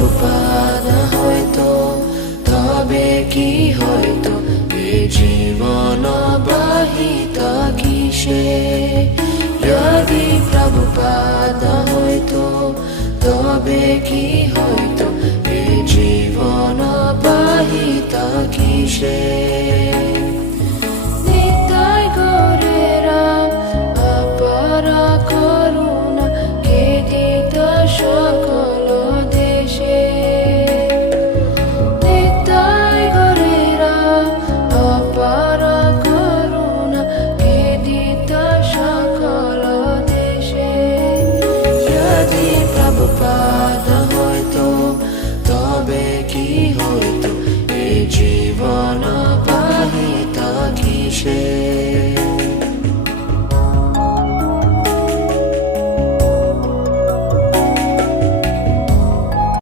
প্রভুপাদ হয়তো, তবে কি হয়তো এ জীবন বাহিতা কিসে। যদি প্রভুপাদ হয়তো, তবে কি হয়তো এ জীবন বাহিতা কিসে।